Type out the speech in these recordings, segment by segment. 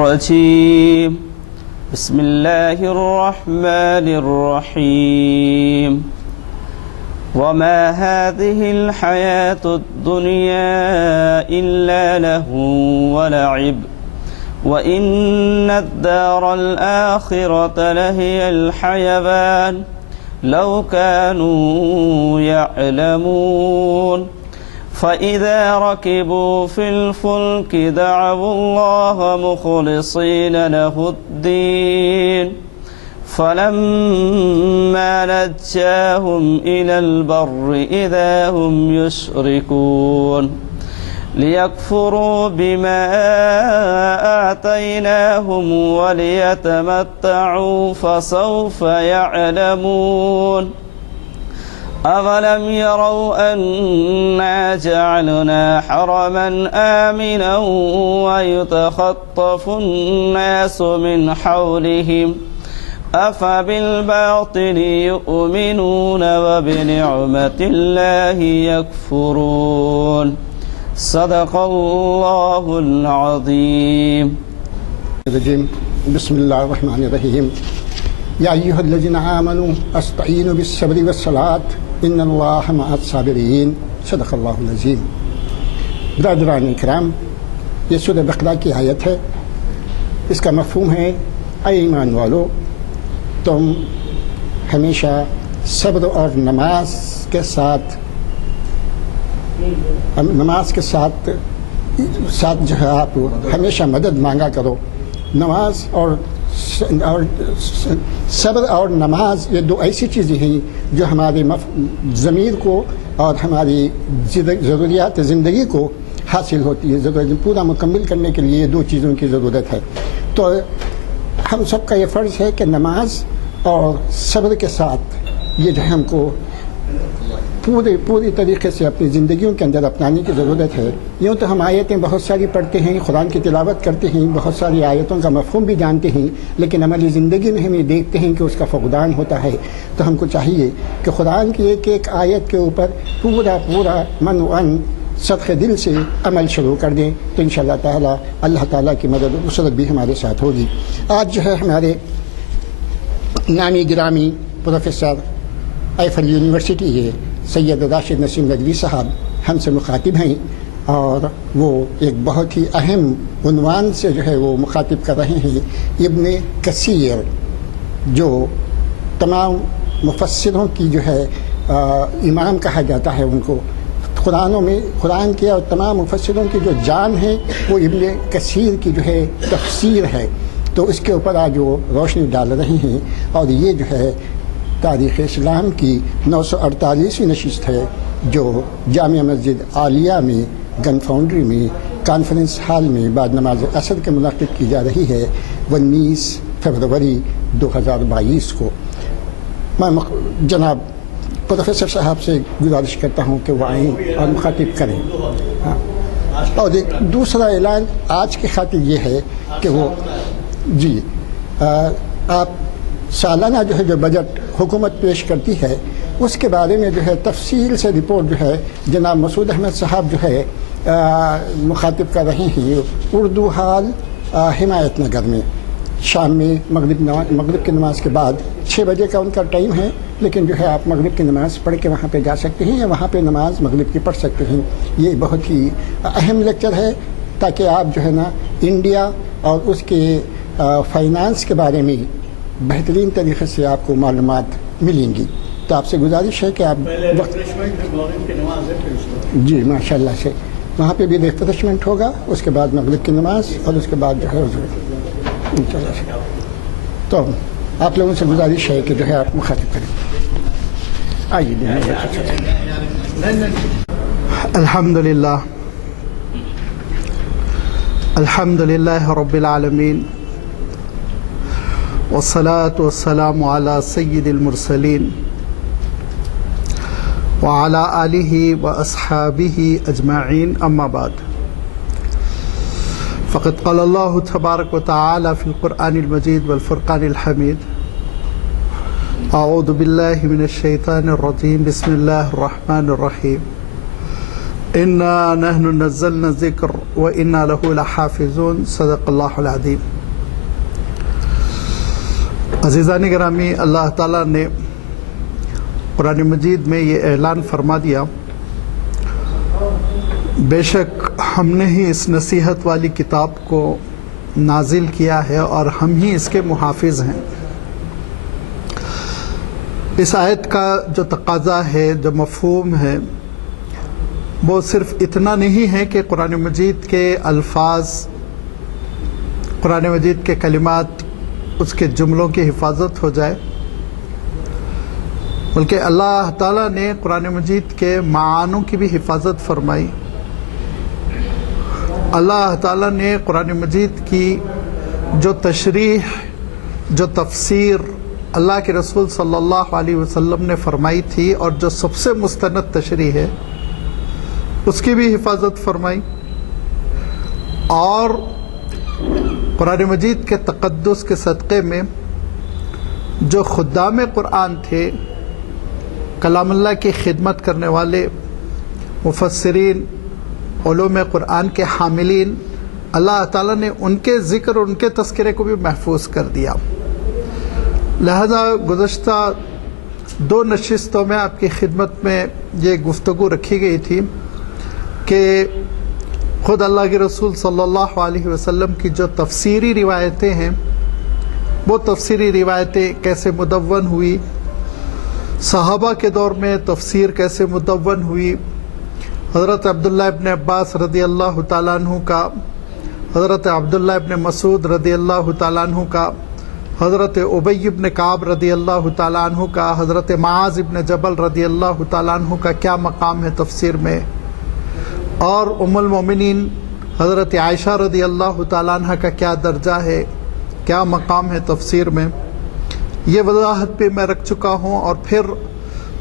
الرجيم بسم الله الرحمن الرحيم وما هذه الحياة الدنيا إلا لهو ولعب وإن الدار الآخرة لهي الحيوان لو كانوا يعلمون فإذا ركبوا في الفلك دعوا الله مخلصين له الدين فلما نجاهم إلى البر إذا هم يشركون ليكفروا بما آتيناهم وليتمتعوا فسوف يعلمون أَوَلَمْ يَرَوْا أَنَّا جَعَلْنَا حَرَمًا آمِنًا وَيُتَخَطَّفُ النَّاسُ مِنْ حَوْلِهِمْ أَفَبِالْبَاطِلِ يُؤْمِنُونَ وَبِنِعْمَةِ اللَّهِ يَكْفُرُونَ صدق الله العظيم. بسم الله الرحمن الرحيم. یا ایھا الذین آمنوا استعینوا بالصبر والصلاۃ ان اللہ مع الصابرین صدق اللہ العظیم. برادران کرام، یہ سورہ بقرہ کی آیت ہے. اس کا مفہوم ہے اے ایمان والو، تم ہمیشہ صبر اور نماز کے ساتھ جو ہے آپ ہمیشہ مدد مانگا کرو. نماز اور صبر اور نماز یہ دو ایسی چیزیں ہیں جو ہماری ضمیر کو اور ہماری ضروریات زندگی کو حاصل ہوتی ہے. ضرورت پورا مکمل کرنے کے لیے یہ دو چیزوں کی ضرورت ہے. تو ہم سب کا یہ فرض ہے کہ نماز اور صبر کے ساتھ یہ جو ہم کو پوری طریقے سے اپنی زندگیوں کے اندر اپنانے کی ضرورت ہے. یوں تو ہم آیتیں بہت ساری پڑھتے ہیں، قرآن کی تلاوت کرتے ہیں، بہت ساری آیتوں کا مفہوم بھی جانتے ہیں، لیکن عملی زندگی میں ہم یہ دیکھتے ہیں کہ اس کا فقدان ہوتا ہے. تو ہم کو چاہیے کہ قرآن کی ایک ایک آیت کے اوپر پورا من و ان صدق دل سے عمل شروع کر دیں تو انشاءاللہ تعالی اللہ تعالیٰ کی مدد و نصرت بھی ہمارے ساتھ ہوگی. آج جو ہے ہمارے نامی گرامی پروفیسر ایفل یونیورسٹی ہے سید راشد نسیم ندوی صاحب ہم سے مخاطب ہیں، اور وہ ایک بہت ہی اہم عنوان سے جو ہے وہ مخاطب کر رہے ہیں. ابن کثیر جو تمام مفسروں کی جو ہے امام کہا جاتا ہے، ان کو قرآن کے اور تمام مفسروں کی جو جان ہے وہ ابن کثیر کی جو ہے تفسیر ہے. تو اس کے اوپر آج وہ روشنی ڈال رہے ہیں، اور یہ جو ہے تاریخ اسلام کی 948ویں نشست ہے جو جامعہ مسجد عالیہ میں گن فاؤنڈری میں کانفرنس ہال میں بعد نماز عصر کے منعقد کی جا رہی ہے 19 فروری 2022 کو. میں جناب پروفیسر صاحب سے گزارش کرتا ہوں کہ وہ آئیں اور مخاطب کریں. اور ایک دوسرا اعلان آج کی خاطر یہ ہے کہ وہ آپ سالانہ جو ہے جو بجٹ حکومت پیش کرتی ہے اس کے بارے میں جو ہے تفصیل سے رپورٹ جو ہے جناب مسعود احمد صاحب جو ہے مخاطب کر رہے ہیں اردو ہال حمایت نگر میں شام میں مغرب کی نماز کے بعد 6 بجے کا ان کا ٹائم ہے، لیکن جو ہے آپ مغرب کی نماز پڑھ کے وہاں پہ جا سکتے ہیں یا وہاں پہ نماز مغرب کی پڑھ سکتے ہیں. یہ بہت ہی اہم لیکچر ہے تاکہ آپ جو ہے نا انڈیا اور اس کے فائنانس کے بارے میں بہترین طریقے سے آپ کو معلومات ملیں گی. تو آپ سے گزارش ہے کہ آپ جی ماشاء اللہ سے وہاں پہ بھی ریفریشمنٹ ہوگا، اس کے بعد مغرب کی نماز اور اس کے بعد جو ہے تو آپ لوگوں سے گزارش ہے کہ جو ہے آپ مخاطب کریں. آئیے. الحمد للہ رب العالمین والصلاة والسلام على سید المرسلین وعلى آلہ واصحابہ اجمعین، اما بعد. فقد قال اللہ تبارک وتعالی فی القرآن المجید والفرقان الحمید اعوذ باللہ من الشیطان الرجیم بسم اللہ الرحمن الرحیم انا نحن نزلنا الذکر وانا له لحافظون صدق اللہ العظیم۔ عزیزان گرامی، اللہ تعالیٰ نے قرآن مجید میں یہ اعلان فرما دیا، بے شک ہم نے ہی اس نصیحت والی کتاب کو نازل کیا ہے اور ہم ہی اس کے محافظ ہیں۔ اس آیت کا جو تقاضا ہے، جو مفہوم ہے، وہ صرف اتنا نہیں ہے کہ قرآن مجید کے الفاظ، قرآن مجید کے کلمات، اس کے جملوں کی حفاظت ہو جائے، بلکہ اللہ تعالیٰ نے قرآن مجید کے معانوں کی بھی حفاظت فرمائی۔ اللہ تعالیٰ نے قرآن مجید کی جو تشریح، جو تفسیر اللہ کے رسول صلی اللہ علیہ وسلم نے فرمائی تھی، اور جو سب سے مستند تشریح ہے، اس کی بھی حفاظت فرمائی۔ اور قرآن مجید کے تقدس کے صدقے میں جو خدام قرآن تھے، کلام اللہ کی خدمت کرنے والے مفسرین، علوم قرآن کے حاملین، اللہ تعالیٰ نے ان کے ذکر اور ان کے تذکرے کو بھی محفوظ کر دیا۔ لہذا گزشتہ 2 نشستوں میں آپ کی خدمت میں یہ گفتگو رکھی گئی تھی کہ خود اللہ کے رسول صلی اللہ علیہ وسلم کی جو تفسیری روایتیں ہیں، وہ تفسیری روایتیں کیسے مدون ہوئی، صحابہ کے دور میں تفسیر کیسے مدون ہوئی، حضرت عبداللہ ابن عباس رضی اللہ تعالیٰ عنہ کا، حضرت عبداللہ ابن مسعود رضی اللہ تعالیٰ عنہ کا، حضرت ابی ابن کعب رضی اللہ تعالیٰ عنہ کا، حضرت معاذ ابن جبل رضی اللہ تعالیٰ عنہ کا کیا مقام ہے تفسیر میں، اور ام المومنین حضرت عائشہ رضی اللہ تعالیٰ عنہ کا کیا درجہ ہے، کیا مقام ہے تفسیر میں۔ یہ وضاحت بھی میں رکھ چکا ہوں، اور پھر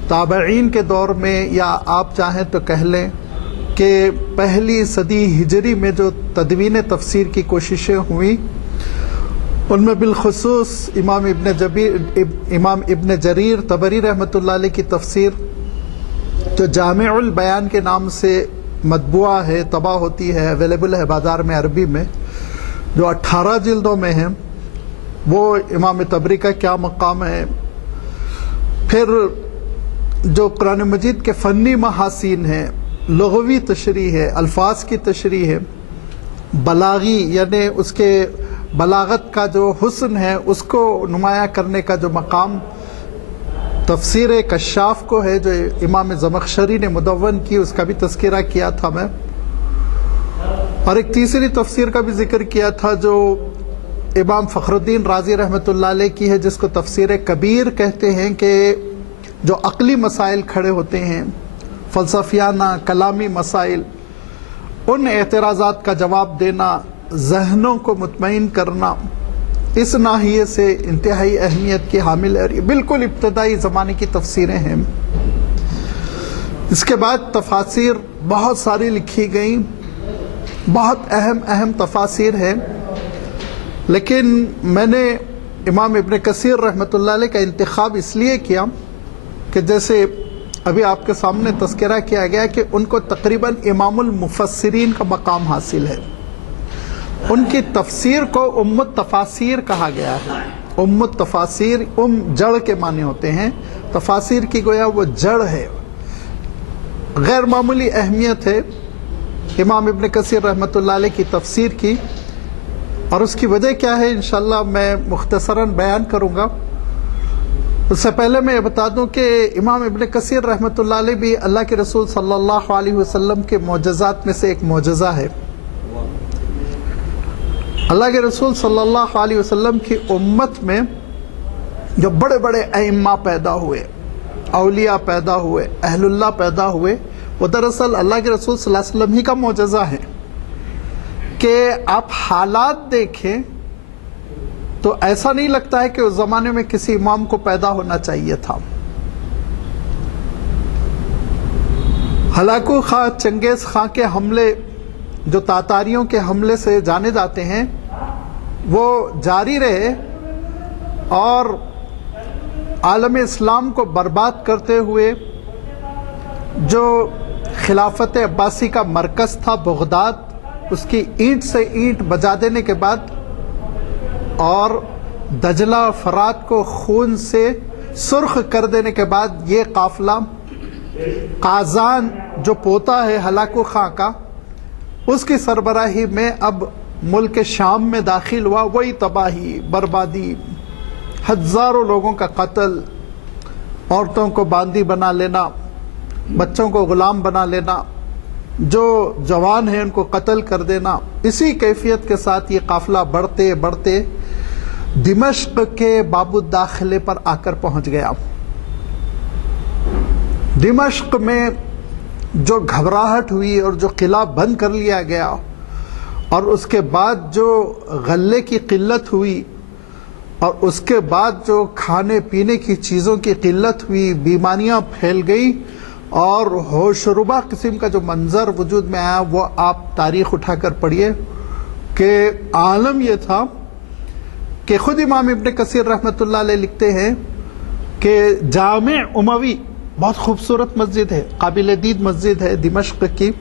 تابعین کے دور میں، یا آپ چاہیں تو کہہ لیں کہ پہلی صدی ہجری میں جو تدوین تفسیر کی کوششیں ہوئیں، ان میں بالخصوص امام ابن جریر طبری رحمۃ اللہ علیہ کی تفسیر، جو جامع البیان کے نام سے مطبوعہ ہے، طبع ہوتی ہے، اویلیبل ہے بازار میں عربی میں، جو 18 جلدوں میں ہے، وہ امام طبری کا کیا مقام ہے۔ پھر جو قرآن مجید کے فنی محاسین ہیں، لغوی تشریح ہے، الفاظ کی تشریح ہے، بلاغی یعنی اس کے بلاغت کا جو حسن ہے اس کو نمایاں کرنے کا جو مقام تفسیر کشاف کو ہے، جو امام زمخشری نے مدون کی، اس کا بھی تذکرہ کیا تھا میں، اور ایک تیسری تفسیر کا بھی ذکر کیا تھا جو امام فخر الدین رازی رحمۃ اللہ علیہ کی ہے، جس کو تفسیر کبیر کہتے ہیں، کہ جو عقلی مسائل کھڑے ہوتے ہیں، فلسفیانہ کلامی مسائل، ان اعتراضات کا جواب دینا، ذہنوں کو مطمئن کرنا، اس ناحیے سے انتہائی اہمیت کی حامل ہے۔ یہ بالکل ابتدائی زمانے کی تفسیریں ہیں۔ اس کے بعد تفاسیر بہت ساری لکھی گئیں، بہت اہم تفاسیر ہیں، لیکن میں نے امام ابن کثیر رحمۃ اللہ علیہ کا انتخاب اس لیے کیا کہ جیسے ابھی آپ کے سامنے تذکرہ کیا گیا کہ ان کو تقریباً امام المفسرین کا مقام حاصل ہے۔ ان کی تفسیر کو ام التفاسیر کہا گیا ہے۔ ام التفاسیر، جڑ کے معنی ہوتے ہیں، تفاسیر کی گویا وہ جڑ ہے، غیر معمولی اہمیت ہے امام ابن کثیر رحمۃ اللہ علیہ کی تفسیر کی، اور اس کی وجہ کیا ہے انشاءاللہ میں مختصراً بیان کروں گا۔ اس سے پہلے میں یہ بتا دوں کہ امام ابن کثیر رحمۃ اللہ علیہ بھی اللہ کے رسول صلی اللہ علیہ وسلم کے معجزات میں سے ایک معجزہ ہے۔ اللہ کے رسول صلی اللہ علیہ وسلم کی امت میں جو بڑے بڑے ائمہ پیدا ہوئے، اولیاء پیدا ہوئے، اہل اللہ پیدا ہوئے، وہ دراصل اللہ کے رسول صلی اللہ علیہ وسلم ہی کا معجزہ ہے۔ کہ آپ حالات دیکھیں تو ایسا نہیں لگتا ہے کہ اس زمانے میں کسی امام کو پیدا ہونا چاہیے تھا۔ ہلاکو خاں چنگیز خاں کے حملے، جو تاتاریوں کے حملے سے جانے جاتے ہیں، وہ جاری رہے، اور عالم اسلام کو برباد کرتے ہوئے جو خلافت عباسی کا مرکز تھا بغداد، اس کی اینٹ سے اینٹ بجا دینے کے بعد اور دجلہ فرات کو خون سے سرخ کر دینے کے بعد یہ قافلہ قازان جو پوتا ہے ہلاکو خان کا، اس کی سربراہی میں اب ملک شام میں داخل ہوا۔ وہی تباہی، بربادی، ہزاروں لوگوں کا قتل، عورتوں کو باندی بنا لینا، بچوں کو غلام بنا لینا، جو جوان ہیں ان کو قتل کر دینا۔ اسی کیفیت کے ساتھ یہ قافلہ بڑھتے بڑھتے دمشق کے باب الداخلے پر آ کر پہنچ گیا۔ دمشق میں جو گھبراہٹ ہوئی اور جو قلعہ بند کر لیا گیا، اور اس کے بعد جو غلے کی قلت ہوئی، اور اس کے بعد جو کھانے پینے کی چیزوں کی قلت ہوئی، بیماریاں پھیل گئی، اور ہوش ربا قسم کا جو منظر وجود میں آیا، وہ آپ تاریخ اٹھا کر پڑھیے کہ عالم یہ تھا کہ خود امام ابن کثیر رحمۃ اللہ علیہ لکھتے ہیں کہ جامع اموی بہت خوبصورت مسجد ہے، قابل دید مسجد ہے دمشق کی،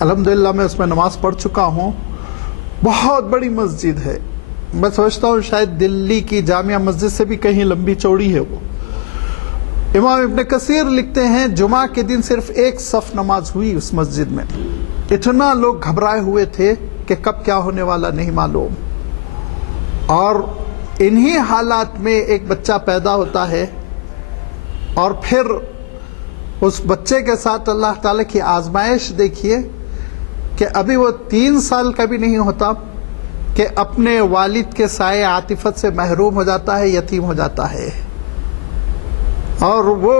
الحمدللہ میں اس میں نماز پڑھ چکا ہوں، بہت بڑی مسجد ہے، میں سمجھتا ہوں شاید دلی کی جامعہ مسجد سے بھی کہیں لمبی چوڑی ہے وہ۔ امام ابن کثیر لکھتے ہیں جمعہ کے دن صرف ایک صف نماز ہوئی اس مسجد میں، اتنا لوگ گھبرائے ہوئے تھے کہ کب کیا ہونے والا نہیں معلوم۔ اور انہی حالات میں ایک بچہ پیدا ہوتا ہے، اور پھر اس بچے کے ساتھ اللہ تعالیٰ کی آزمائش دیکھیے کہ ابھی وہ 3 سال کا بھی نہیں ہوتا کہ اپنے والد کے سائے عاطفت سے محروم ہو جاتا ہے، یتیم ہو جاتا ہے، اور وہ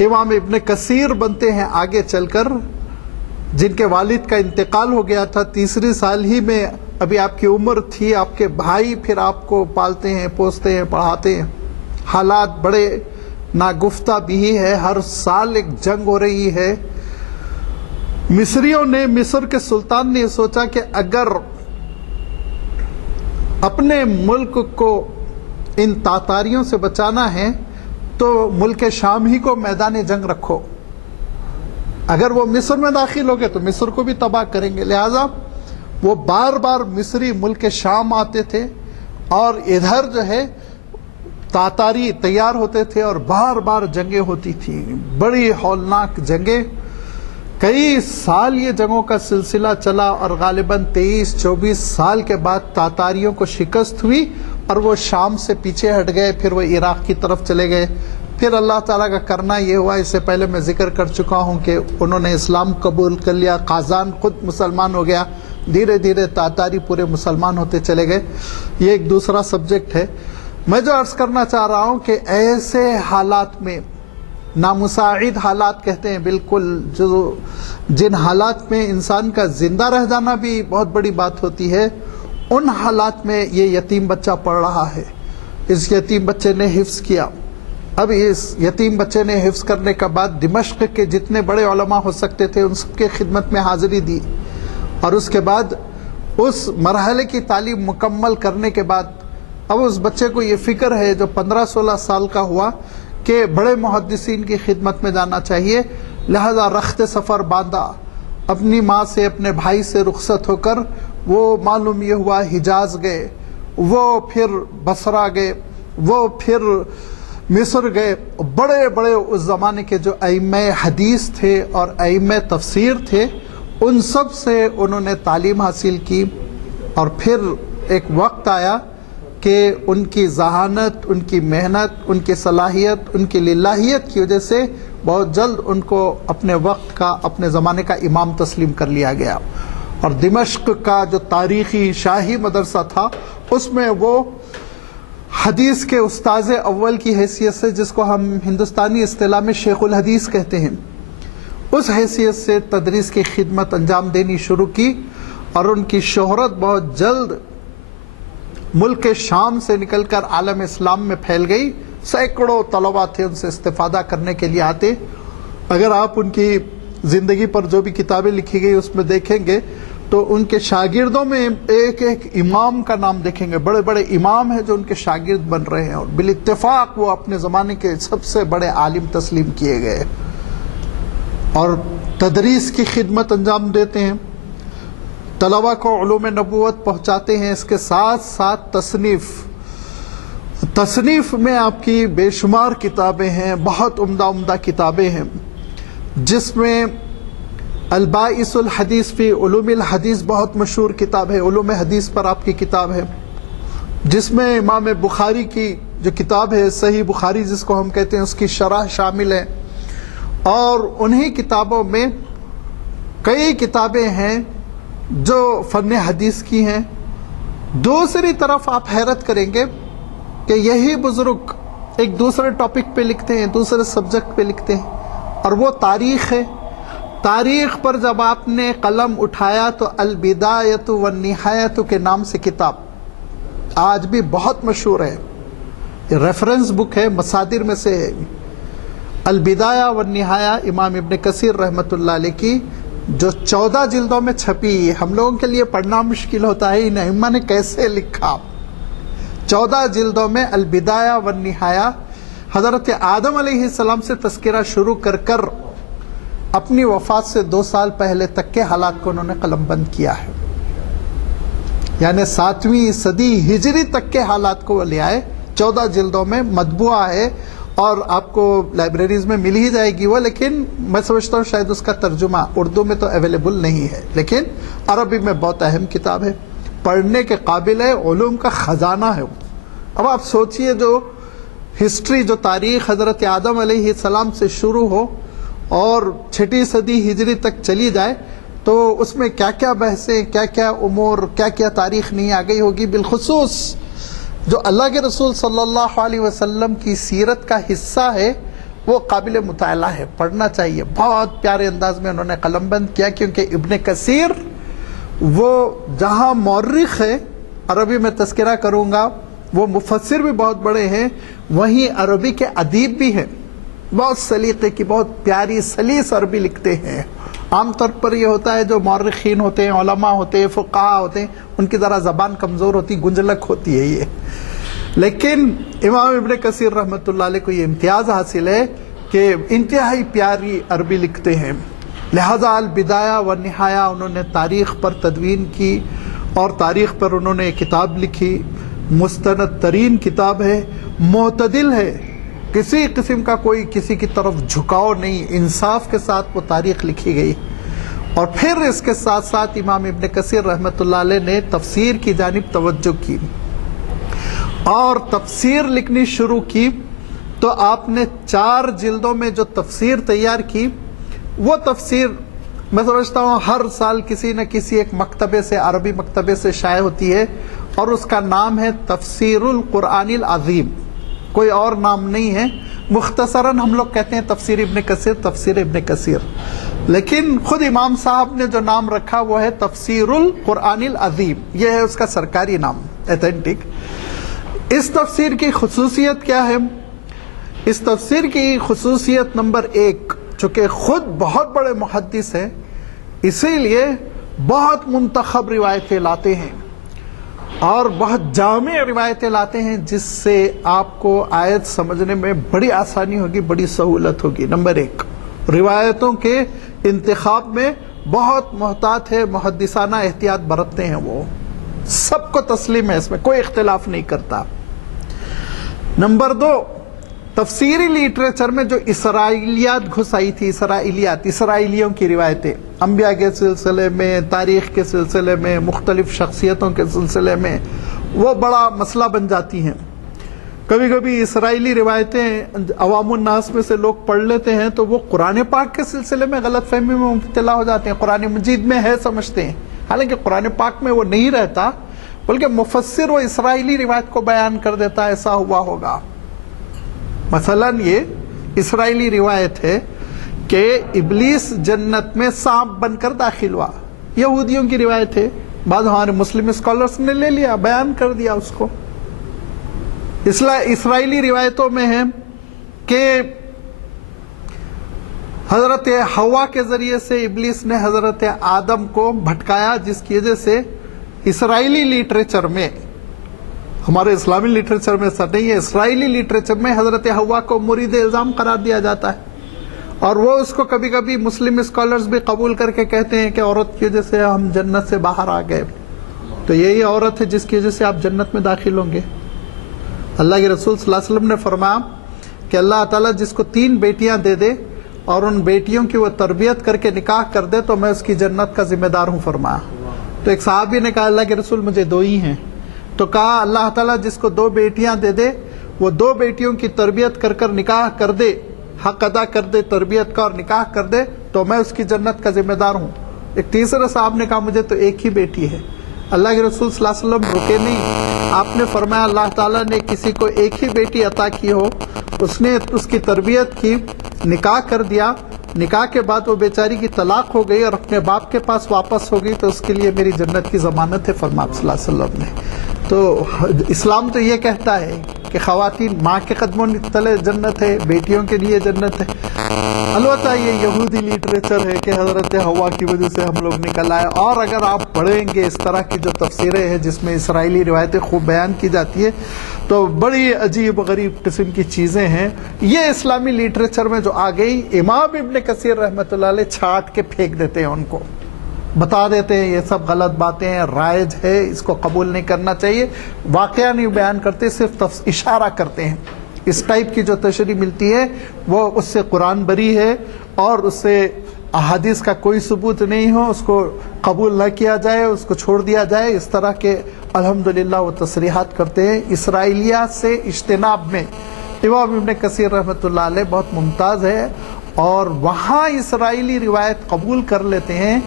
امام ابن کثیر بنتے ہیں آگے چل کر، جن کے والد کا انتقال ہو گیا تھا 3 سال ہی میں، ابھی آپ کی عمر تھی، آپ کے بھائی پھر آپ کو پالتے ہیں، پوستے ہیں، پڑھاتے ہیں۔ حالات بڑے ناگفتہ بھی ہے، ہر سال ایک جنگ ہو رہی ہے۔ مصریوں نے، مصر کے سلطان نے سوچا کہ اگر اپنے ملک کو ان تاتاریوں سے بچانا ہے تو ملک شام ہی کو میدان جنگ رکھو، اگر وہ مصر میں داخل ہو گئے تو مصر کو بھی تباہ کریں گے، لہذا وہ بار بار مصری ملک شام آتے تھے، اور ادھر جو ہے تاتاری تیار ہوتے تھے، اور بار بار جنگیں ہوتی تھیں، بڑی ہولناک جنگیں، کئی سال یہ جنگوں کا سلسلہ چلا، اور غالباً 23-24 سال کے بعد تاتاریوں کو شکست ہوئی اور وہ شام سے پیچھے ہٹ گئے، پھر وہ عراق کی طرف چلے گئے۔ پھر اللہ تعالیٰ کا کرنا یہ ہوا، اس سے پہلے میں ذکر کر چکا ہوں کہ انہوں نے اسلام قبول کر لیا، قازان خود مسلمان ہو گیا، دھیرے دھیرے تاتاری پورے مسلمان ہوتے چلے گئے۔ یہ ایک دوسرا سبجیکٹ ہے۔ میں جو عرض کرنا چاہ رہا ہوں کہ ایسے حالات میں، نامساعد حالات کہتے ہیں بالکل، جن حالات میں انسان کا زندہ رہ جانا بھی بہت بڑی بات ہوتی ہے، ان حالات میں یہ یتیم بچہ پڑھ رہا ہے۔ اس یتیم بچے نے حفظ کیا، اب اس یتیم بچے نے حفظ کرنے کے بعد دمشق کے جتنے بڑے علماء ہو سکتے تھے ان سب کے خدمت میں حاضری دی، اور اس کے بعد اس مرحلے کی تعلیم مکمل کرنے کے بعد اب اس بچے کو یہ فکر ہے جو 15-16 سال کا ہوا کہ بڑے محدثین کی خدمت میں جانا چاہیے، لہذا رخت سفر باندھا، اپنی ماں سے، اپنے بھائی سے رخصت ہو کر وہ معلوم یہ ہوا حجاز گئے، وہ پھر بصرہ گئے، وہ پھر مصر گئے۔ بڑے بڑے اس زمانے کے جو ائمہ حدیث تھے اور ائمہ تفسیر تھے، ان سب سے انہوں نے تعلیم حاصل کی، اور پھر ایک وقت آیا کہ ان کی ذہانت، ان کی محنت، ان کی صلاحیت، ان کی للہیت کی وجہ سے بہت جلد ان کو اپنے وقت کا، اپنے زمانے کا امام تسلیم کر لیا گیا، اور دمشق کا جو تاریخی شاہی مدرسہ تھا اس میں وہ حدیث کے استاذ اول کی حیثیت سے، جس کو ہم ہندوستانی اصطلاح میں شیخ الحدیث کہتے ہیں، اس حیثیت سے تدریس کی خدمت انجام دینی شروع کی، اور ان کی شہرت بہت جلد ملک شام سے نکل کر عالم اسلام میں پھیل گئی۔ سینکڑوں طلباء تھے ان سے استفادہ کرنے کے لیے آتے۔ اگر آپ ان کی زندگی پر جو بھی کتابیں لکھی گئی اس میں دیکھیں گے تو ان کے شاگردوں میں ایک ایک امام کا نام دیکھیں گے، بڑے بڑے امام ہیں جو ان کے شاگرد بن رہے ہیں، اور بالاتفاق وہ اپنے زمانے کے سب سے بڑے عالم تسلیم کیے گئے۔ اور تدریس کی خدمت انجام دیتے ہیں، طلباء کو علوم نبوت پہنچاتے ہیں، اس کے ساتھ ساتھ تصنیف میں آپ کی بے شمار کتابیں ہیں، بہت عمدہ کتابیں ہیں، جس میں الباعث الحدیث فی علوم الحدیث بہت مشہور کتاب ہے، علوم حدیث پر آپ کی کتاب ہے، جس میں امام بخاری کی جو کتاب ہے صحیح بخاری جس کو ہم کہتے ہیں اس کی شرح شامل ہے، اور انہی کتابوں میں کئی کتابیں ہیں جو فن حدیث کی ہیں۔ دوسری طرف آپ حیرت کریں گے کہ یہی بزرگ ایک دوسرے ٹاپک پہ لکھتے ہیں، دوسرے سبجیکٹ پہ لکھتے ہیں، اور وہ تاریخ ہے۔ تاریخ پر جب آپ نے قلم اٹھایا تو البدایۃ والنہایۃ کے نام سے کتاب آج بھی بہت مشہور ہے، یہ ریفرنس بک ہے، مصادر میں سے ہے۔ البدایہ والنہایہ امام ابن کثیر رحمۃ اللہ علیہ کی جو 14 جلدوں میں چھپی، ہم لوگوں کے لیے پڑھنا مشکل ہوتا ہے ان ائمہ نے کیسے لکھا۔ 14 جلدوں میں البدایہ والنہایہ حضرت آدم علیہ السلام سے تذکرہ شروع کر اپنی وفات سے 2 سال پہلے تک کے حالات کو انہوں نے قلم بند کیا ہے، یعنی 7ویں صدی ہجری تک کے حالات کو وہ لے آئے۔ 14 جلدوں میں مطبوعہ ہے اور آپ کو لائبریریز میں مل ہی جائے گی وہ، لیکن میں سمجھتا ہوں شاید اس کا ترجمہ اردو میں تو اویلیبل نہیں ہے، لیکن عربی میں بہت اہم کتاب ہے، پڑھنے کے قابل ہے، علوم کا خزانہ ہے۔ اب آپ سوچئے جو ہسٹری، جو تاریخ حضرت آدم علیہ السلام سے شروع ہو اور 6 صدی ہجری تک چلی جائے تو اس میں کیا کیا بحثیں، کیا کیا امور، کیا کیا تاریخ نہیں آ گئی ہوگی۔ بالخصوص جو اللہ کے رسول صلی اللہ علیہ وسلم کی سیرت کا حصہ ہے وہ قابل مطالعہ ہے، پڑھنا چاہیے۔ بہت پیارے انداز میں انہوں نے قلم بند کیا، کیونکہ ابن کثیر وہ جہاں مورخ ہے، عربی میں تذکرہ کروں گا، وہ مفسر بھی بہت بڑے ہیں، وہیں عربی کے ادیب بھی ہیں، بہت سلیقے کی، بہت پیاری سلیس عربی لکھتے ہیں۔ عام طور پر یہ ہوتا ہے جو مورخین ہوتے ہیں، علماء ہوتے ہیں، فقہاء ہوتے ہیں، ان کی ذرا زبان کمزور ہوتی، گنجلک ہوتی ہے یہ، لیکن امام ابن کثیر رحمۃ اللہ علیہ کو یہ امتیاز حاصل ہے کہ انتہائی پیاری عربی لکھتے ہیں۔ لہذا البدایہ والنہایہ انہوں نے تاریخ پر تدوین کی اور تاریخ پر انہوں نے کتاب لکھی، مستند ترین کتاب ہے، معتدل ہے، کسی قسم کا کوئی کسی کی طرف جھکاؤ نہیں، انصاف کے ساتھ وہ تاریخ لکھی گئی۔ اور پھر اس کے ساتھ ساتھ امام ابن کثیر رحمۃ اللہ علیہ نے تفسیر کی جانب توجہ کی اور تفسیر لکھنی شروع کی، تو آپ نے 4 جلدوں میں جو تفسیر تیار کی، وہ تفسیر میں سمجھتا ہوں ہر سال کسی نہ کسی ایک مکتبے سے، عربی مکتبے سے شائع ہوتی ہے، اور اس کا نام ہے تفسیر القرآن العظیم، کوئی اور نام نہیں ہے، مختصراً ہم لوگ کہتے ہیں تفسیر ابن کثیر، تفسیر ابن کثیر، لیکن خود امام صاحب نے جو نام رکھا وہ ہے تفسیر القرآن العظیم، یہ ہے اس کا سرکاری نام، ایتھینٹک۔ اس تفسیر کی خصوصیت کیا ہے؟ اس تفسیر کی خصوصیت نمبر 1، چونکہ خود بہت بڑے محدث ہیں، اسی لیے بہت منتخب روایتیں لاتے ہیں اور بہت جامع روایتیں لاتے ہیں، جس سے آپ کو آیت سمجھنے میں بڑی آسانی ہوگی، بڑی سہولت ہوگی۔ نمبر 1، روایتوں کے انتخاب میں بہت محتاط ہے، محدثانہ احتیاط برتتے ہیں، وہ سب کو تسلیم ہے، اس میں کوئی اختلاف نہیں کرتا۔ نمبر 2، تفسیری لیٹریچر میں جو اسرائیلیات گھسائی تھی، اسرائیلیوں کی روایتیں، انبیاء کے سلسلے میں، تاریخ کے سلسلے میں، مختلف شخصیتوں کے سلسلے میں، وہ بڑا مسئلہ بن جاتی ہیں۔ کبھی کبھی اسرائیلی روایتیں عوام الناس میں سے لوگ پڑھ لیتے ہیں تو وہ قرآن پاک کے سلسلے میں غلط فہمی میں مبتلا ہو جاتے ہیں، قرآن مجید میں ہے سمجھتے ہیں، حالانکہ قرآن پاک میں وہ نہیں رہتا، بلکہ مفسر وہ اسرائیلی روایت کو بیان کر دیتا ہے، ایسا ہوا ہوگا۔ مثلاً یہ اسرائیلی روایت ہے کہ ابلیس جنت میں سانپ بن کر داخل ہوا، یہودیوں کی روایت ہے، بعض ہمارے مسلم اسکالرز نے لے لیا، بیان کر دیا اس کو۔ اسرائیلی روایتوں میں ہے کہ حضرت حوا کے ذریعے سے ابلیس نے حضرت آدم کو بھٹکایا، جس کی وجہ سے اسرائیلی لٹریچر میں، ہمارے اسلامی لٹریچر میں ایسا نہیں ہے، اسرائیلی لٹریچر میں حضرت حوا کو مرید الزام قرار دیا جاتا ہے، اور وہ اس کو کبھی کبھی مسلم اسکالرز بھی قبول کر کے کہتے ہیں کہ عورت کی وجہ سے ہم جنت سے باہر آ گئے، تو یہی عورت ہے جس کی وجہ سے آپ جنت میں داخل ہوں گے۔ اللہ کے رسول صلی اللہ علیہ وسلم نے فرمایا کہ اللہ تعالیٰ جس کو 3 بیٹیاں دے دے اور ان بیٹیوں کی وہ تربیت کر کے نکاح کر دے تو میں اس کی جنت کا ذمہ دار ہوں فرمایا۔ تو ایک صحابی نے کہا اللہ کے رسول مجھے 2 ہی ہیں، تو کہا اللہ تعالیٰ جس کو 2 بیٹیاں دے دے، وہ 2 بیٹیوں کی تربیت کر کر نکاح کر دے، حق ادا کر دے تربیت کا اور نکاح کر دے تو میں اس کی جنت کا ذمہ دار ہوں۔ ایک تیسرا صاحب نے کہا مجھے تو ایک ہی بیٹی ہے۔ اللہ کے رسول صلی اللہ علیہ وسلم رکے نہیں، آپ نے فرمایا اللہ تعالیٰ نے کسی کو ایک ہی بیٹی عطا کی ہو، اس نے اس کی تربیت کی، نکاح کر دیا، نکاح کے بعد وہ بیچاری کی طلاق ہو گئی اور اپنے باپ کے پاس واپس ہو گئی تو اس کے لیے میری جنت کی ضمانت ہے فرمایا صلی اللہ علیہ وسلم نے۔ تو اسلام تو یہ کہتا ہے کہ خواتین ماں کے قدموں تلے جنت ہے، بیٹیوں کے لیے جنت ہے۔ البتہ یہ یہودی لٹریچر ہے کہ حضرت حوا کی وجہ سے ہم لوگ نکل آئے، اور اگر آپ پڑھیں گے اس طرح کی جو تفسیریں ہیں جس میں اسرائیلی روایتیں خوب بیان کی جاتی ہے تو بڑی عجیب غریب قسم کی چیزیں ہیں۔ یہ اسلامی لٹریچر میں جو آ گئی، امام ابن کثیر رحمۃ اللہ علیہ چھانٹ کے پھینک دیتے ہیں، ان کو بتا دیتے ہیں یہ سب غلط باتیں ہیں، رائج ہے، اس کو قبول نہیں کرنا چاہیے، واقعہ نہیں بیان کرتے، صرف اشارہ کرتے ہیں۔ اس ٹائپ کی جو تشریح ملتی ہے وہ اس سے قرآن بری ہے اور اس سے احادیث کا کوئی ثبوت نہیں ہو، اس کو قبول نہ کیا جائے، اس کو چھوڑ دیا جائے، اس طرح کے الحمدللہ وہ تصریحات کرتے ہیں۔ اسرائیلیات سے اجتناب میں امام ابن کثیر رحمۃ اللہ علیہ بہت ممتاز ہے، اور وہاں اسرائیلی روایت قبول کر لیتے ہیں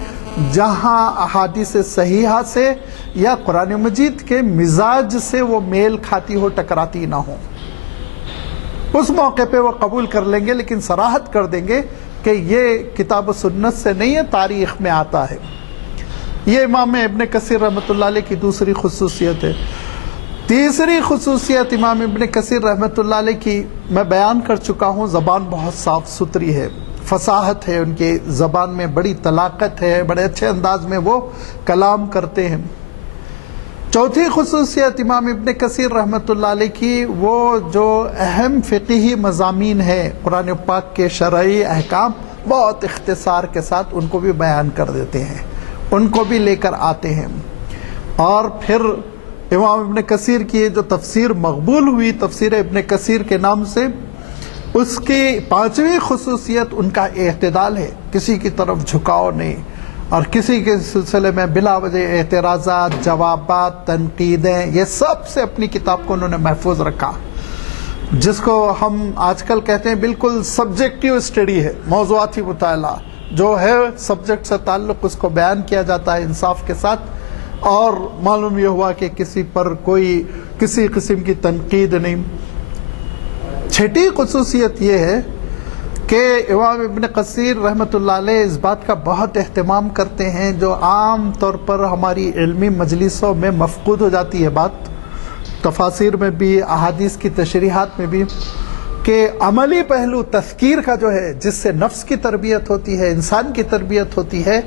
جہاں احادیث صحیحہ سے یا قرآن مجید کے مزاج سے وہ میل کھاتی ہو، ٹکراتی نہ ہو، اس موقع پہ وہ قبول کر لیں گے، لیکن صراحت کر دیں گے کہ یہ کتاب و سنت سے نہیں ہے، تاریخ میں آتا ہے۔ یہ امام ابن کثیر رحمۃ اللہ علیہ کی دوسری خصوصیت ہے۔ تیسری خصوصیت امام ابن کثیر رحمۃ اللہ علیہ کی میں بیان کر چکا ہوں، زبان بہت صاف ستھری ہے، فصاحت ہے ان کی زبان میں، بڑی طلاقت ہے، بڑے اچھے انداز میں وہ کلام کرتے ہیں۔ چوتھی خصوصیت امام ابن کثیر رحمۃ اللہ علیہ کی، وہ جو اہم فقہی مضامین ہے قرآن پاک کے شرعی احکام، بہت اختصار کے ساتھ ان کو بھی بیان کر دیتے ہیں، ان کو بھی لے کر آتے ہیں۔ اور پھر امام ابن کثیر کی جو تفسیر مقبول ہوئی، تفسیر ابن کثیر کے نام سے، اس کی 5ویں خصوصیت ان کا اعتدال ہے، کسی کی طرف جھکاؤ نہیں، اور کسی کے سلسلے میں بلا وجہ اعتراضات، جوابات، تنقیدیں، یہ سب سے اپنی کتاب کو انہوں نے محفوظ رکھا، جس کو ہم آج کل کہتے ہیں بالکل سبجیکٹیو اسٹڈی ہے، موضوعاتی مطالعہ جو ہے، سبجیکٹ سے تعلق اس کو بیان کیا جاتا ہے انصاف کے ساتھ، اور معلوم یہ ہوا کہ کسی پر کوئی کسی قسم کی تنقید نہیں۔ چھٹی خصوصیت یہ ہے کہ امام ابن کثیر رحمۃ اللہ علیہ اس بات کا بہت اہتمام کرتے ہیں جو عام طور پر ہماری علمی مجلسوں میں مفقود ہو جاتی ہے بات، تفاسیر میں بھی، احادیث کی تشریحات میں بھی، کہ عملی پہلو تذکیر کا جو ہے، جس سے نفس کی تربیت ہوتی ہے، انسان کی تربیت ہوتی ہے،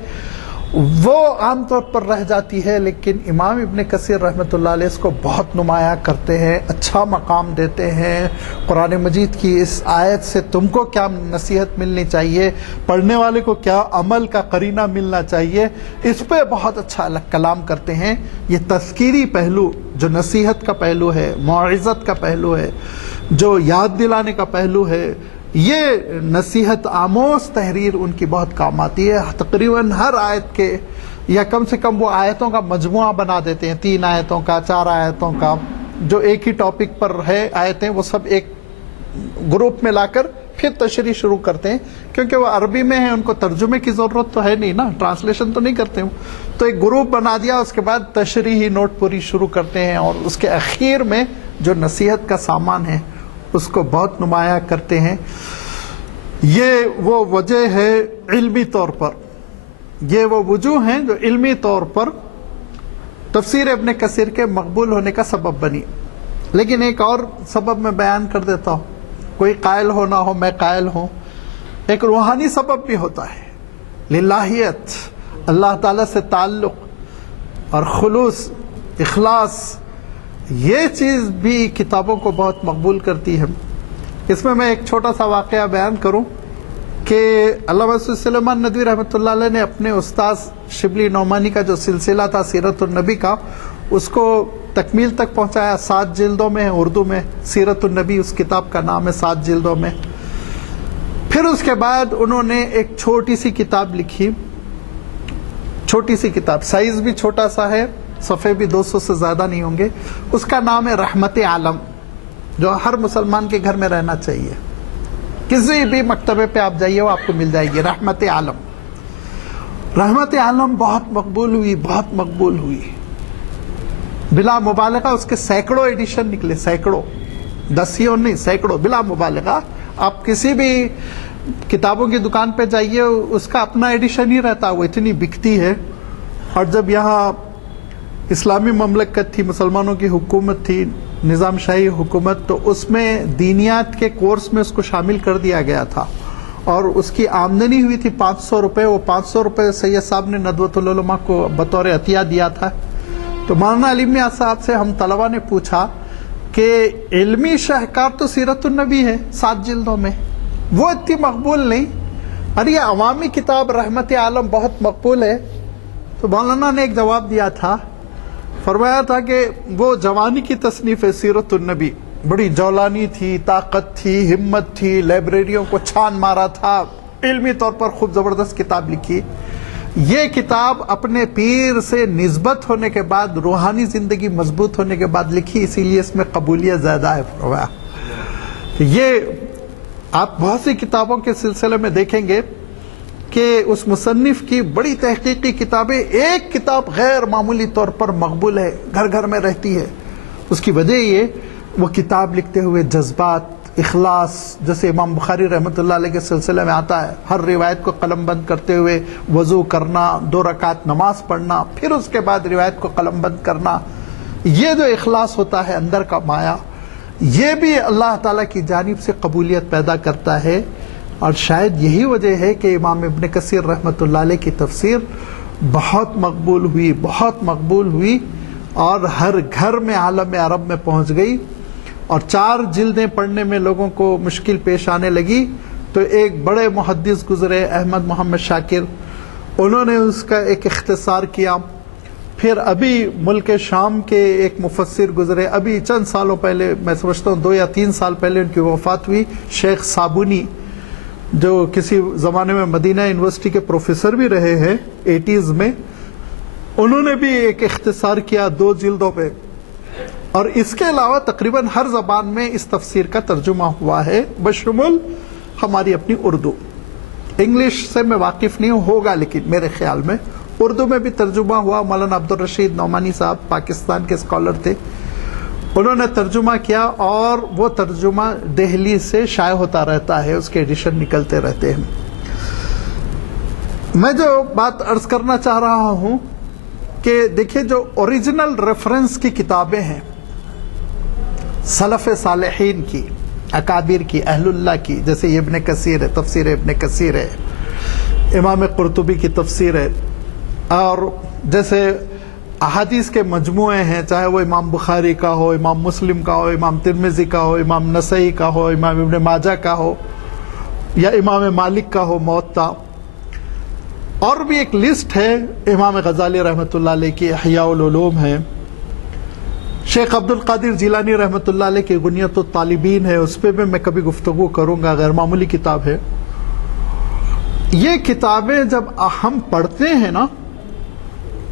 وہ عام طور پر رہ جاتی ہے، لیکن امام ابن کثیر رحمۃ اللہ علیہ اس کو بہت نمایاں کرتے ہیں، اچھا مقام دیتے ہیں۔ قرآن مجید کی اس آیت سے تم کو کیا نصیحت ملنی چاہیے، پڑھنے والے کو کیا عمل کا قرینہ ملنا چاہیے، اس پہ بہت اچھا کلام کرتے ہیں۔ یہ تذکیری پہلو جو نصیحت کا پہلو ہے، موعظت کا پہلو ہے، جو یاد دلانے کا پہلو ہے، یہ نصیحت آموز تحریر ان کی بہت کام آتی ہے۔ تقریباً ہر آیت کے، یا کم سے کم وہ آیتوں کا مجموعہ بنا دیتے ہیں، 3 آیتوں کا، 4 آیتوں کا، جو ایک ہی ٹاپک پر ہے آیتیں، وہ سب ایک گروپ میں لا کر پھر تشریح شروع کرتے ہیں، کیونکہ وہ عربی میں ہیں، ان کو ترجمے کی ضرورت تو ہے نہیں نا، ٹرانسلیشن تو نہیں کرتے ہوں، تو ایک گروپ بنا دیا، اس کے بعد تشریحی نوٹ پوری شروع کرتے ہیں، اور اس کے اخیر میں جو نصیحت کا سامان ہے اس کو بہت نمایاں کرتے ہیں۔ یہ وہ وجہ ہے علمی طور پر، یہ وہ وجوہ ہیں جو علمی طور پر تفسیر ابن کثیر کے مقبول ہونے کا سبب بنی۔ لیکن ایک اور سبب میں بیان کر دیتا ہوں، کوئی قائل ہو نہ ہو، میں قائل ہوں، ایک روحانی سبب بھی ہوتا ہے، للہیت، اللہ تعالیٰ سے تعلق اور خلوص، اخلاص، یہ چیز بھی کتابوں کو بہت مقبول کرتی ہے۔ اس میں ایک چھوٹا سا واقعہ بیان کروں۔ کہ علامہ سلیمان ندوی رحمۃ اللہ علیہ نے اپنے استاذ شبلی نعمانی کا جو سلسلہ تھا سیرت النبی کا، اس کو تکمیل تک پہنچایا، 7 جلدوں میں اردو میں سیرت النبی اس کتاب کا نام ہے، 7 جلدوں میں۔ پھر اس کے بعد انہوں نے ایک چھوٹی سی کتاب لکھی، چھوٹی سی کتاب، سائز بھی چھوٹا سا ہے، صفحے بھی 200 سے زیادہ نہیں ہوں گے، اس کا نام ہے رحمت عالم، جو ہر مسلمان کے گھر میں رہنا چاہیے، کسی بھی مکتبے پہ آپ جائیے وہ آپ کو مل جائے گی، رحمت عالم۔ رحمت عالم بہت مقبول ہوئی، بہت مقبول ہوئی، بلا مبالغہ اس کے سینکڑوں ایڈیشن نکلے، سینکڑوں، 10 ہی اور نہیں، سینکڑوں، بلا مبالغہ۔ آپ کسی بھی کتابوں کی دکان پہ جائیے اس کا اپنا ایڈیشن ہی رہتا، وہ اتنی بکتی ہے۔ اور جب یہاں اسلامی مملکت تھی، مسلمانوں کی حکومت تھی، نظام شاہی حکومت، تو اس میں دینیات کے کورس میں اس کو شامل کر دیا گیا تھا، اور اس کی آمدنی ہوئی تھی 500 روپے۔ وہ 500 روپے سید صاحب نے ندوۃ العلماء کو بطور عطیہ دیا تھا۔ تو مولانا علی میاں صاحب سے ہم طلبہ نے پوچھا کہ علمی شاہکار تو سیرت النبی ہے 7 جلدوں میں، وہ اتنی مقبول نہیں، اور یہ عوامی کتاب رحمت عالم بہت مقبول ہے۔ تو مولانا نے ایک جواب دیا تھا، فرمایا تھا کہ وہ جوانی کی تصنیف ہے سیرت النبی، بڑی جولانی تھی، طاقت تھی، ہمت تھی، لائبریریوں کو چھان مارا تھا، علمی طور پر خوب زبردست کتاب لکھی۔ یہ کتاب اپنے پیر سے نسبت ہونے کے بعد، روحانی زندگی مضبوط ہونے کے بعد لکھی، اسی لیے اس میں قبولیت زیادہ ہے۔ فرمایا یہ آپ بہت سی کتابوں کے سلسلے میں دیکھیں گے کہ اس مصنف کی بڑی تحقیقی کتابیں، ایک کتاب غیر معمولی طور پر مقبول ہے، گھر گھر میں رہتی ہے۔ اس کی وجہ یہ، وہ کتاب لکھتے ہوئے جذبات، اخلاص، جیسے امام بخاری رحمۃ اللہ علیہ کے سلسلے میں آتا ہے، ہر روایت کو قلم بند کرتے ہوئے وضو کرنا، 2 رکعت نماز پڑھنا، پھر اس کے بعد روایت کو قلم بند کرنا، یہ جو اخلاص ہوتا ہے اندر کا مایا، یہ بھی اللہ تعالیٰ کی جانب سے قبولیت پیدا کرتا ہے۔ اور شاید یہی وجہ ہے کہ امام ابن کثیر رحمۃ اللہ علیہ کی تفسیر بہت مقبول ہوئی، بہت مقبول ہوئی، اور ہر گھر میں عالم عرب میں پہنچ گئی، اور 4 جلدیں پڑھنے میں لوگوں کو مشکل پیش آنے لگی۔ تو ایک بڑے محدث گزرے احمد محمد شاکر، انہوں نے اس کا ایک اختصار کیا۔ پھر ابھی ملک شام کے ایک مفسر گزرے، ابھی چند سالوں پہلے، میں سمجھتا ہوں 2 یا 3 سال پہلے ان کی وفات ہوئی، شیخ صابونی، جو کسی زمانے میں مدینہ یونیورسٹی کے پروفیسر بھی رہے ہیں 80s میں، انہوں نے بھی ایک اختصار کیا 2 جلدوں پہ۔ اور اس کے علاوہ تقریباً ہر زبان میں اس تفسیر کا ترجمہ ہوا ہے، بشمول ہماری اپنی اردو۔ انگلش سے میں واقف نہیں ہوگا، لیکن میرے خیال میں اردو میں بھی ترجمہ ہوا۔ مولانا عبدالرشید نعمانی صاحب پاکستان کے اسکالر تھے، انہوں نے ترجمہ کیا، اور وہ ترجمہ دہلی سے شائع ہوتا رہتا ہے، اس کے ایڈیشن نکلتے رہتے ہیں۔ میں جو بات عرض کرنا چاہ رہا ہوں کہ دیکھیں، جو اوریجنل ریفرنس کی کتابیں ہیں سلف صالحین کی، اکابر کی، اہل اللہ کی، جیسے یہ ابن کثیر ہے، تفسیر ابن کثیر ہے، امام قرطبی کی تفسیر ہے، اور جیسے احادیث کے مجموعے ہیں، چاہے وہ امام بخاری کا ہو، امام مسلم کا ہو، امام ترمذی کا ہو، امام نسائی کا ہو، امام ابن ماجہ کا ہو، یا امام مالک کا ہو موطا، اور بھی ایک لسٹ ہے، امام غزالی رحمۃ اللہ علیہ کی احیاء العلوم ہے، شیخ عبد القادر جیلانی رحمۃ اللہ علیہ کی غنیۃ الطالبین ہے، اس پہ بھی میں کبھی گفتگو کروں گا، غیر معمولی کتاب ہے۔ یہ کتابیں جب ہم پڑھتے ہیں نا